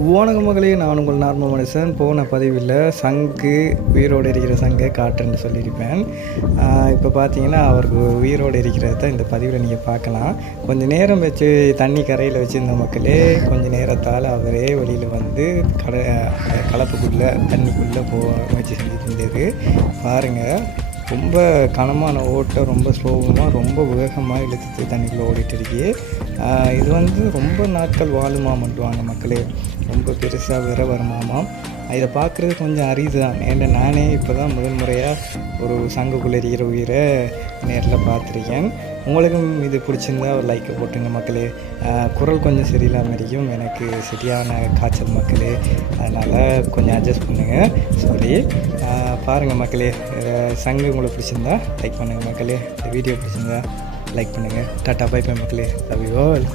வணக்கம் மகளே, நான் உங்கள் நார்மல் மனுஷன். போன பதிவில் சங்கு உயிரோடு இருக்கிற சங்கை காட்டுன்னு சொல்லியிருப்பேன். இப்போ பார்த்தீங்கன்னா அவருக்கு உயிரோடு இருக்கிறத தான் இந்த பதிவில் நீங்கள் பார்க்கலாம். கொஞ்சம் நேரம் வச்சு தண்ணி கரையில் வச்சுருந்த மக்களே கொஞ்சம் நேரத்தால் அவரே வெளியில் வந்து கலப்புக்குள்ளே தண்ணிக்குள்ளே முயற்சி செஞ்சுட்டு இருந்தது. பாருங்கள், ரொம்ப கனமான ஓட்டம், ரொம்ப ஸ்லோவமாக ரொம்ப வேகமாக இழுத்து தண்ணிக்குள்ளே ஓடிட்டு இருக்கு. இது வந்து ரொம்ப நாட்கள் வாழுமாமன்ட்டுவாங்க மக்களே. ரொம்ப பெருசாக வருமாமாம். இதை பார்க்குறது கொஞ்சம் அரிது தான். ஏன்னா நானே இப்போ தான் முதல் முறையாக ஒரு சங்குக்குள்ளே இருக்கிற உயிரை நேரில் பார்த்துருக்கேன். உங்களுக்கும் இது பிடிச்சிருந்தா ஒரு லைக்கை போட்டுங்க மக்களே. குரல் கொஞ்சம் சரியில்லாமல் இருக்கும், எனக்கு சரியான காய்ச்சல் மக்களே, அதனால் கொஞ்சம் அட்ஜஸ்ட் பண்ணுங்கள் சொல்லி பாருங்கள் மக்களே. சங்கு உங்களுக்கு பிடிச்சிருந்தா லைக் பண்ணுங்கள் மக்களே. இந்த வீடியோ பிடிச்சிருந்தா லைக் பண்ணுங்கள். டாட்டா பை பை மக்களே. Love you all.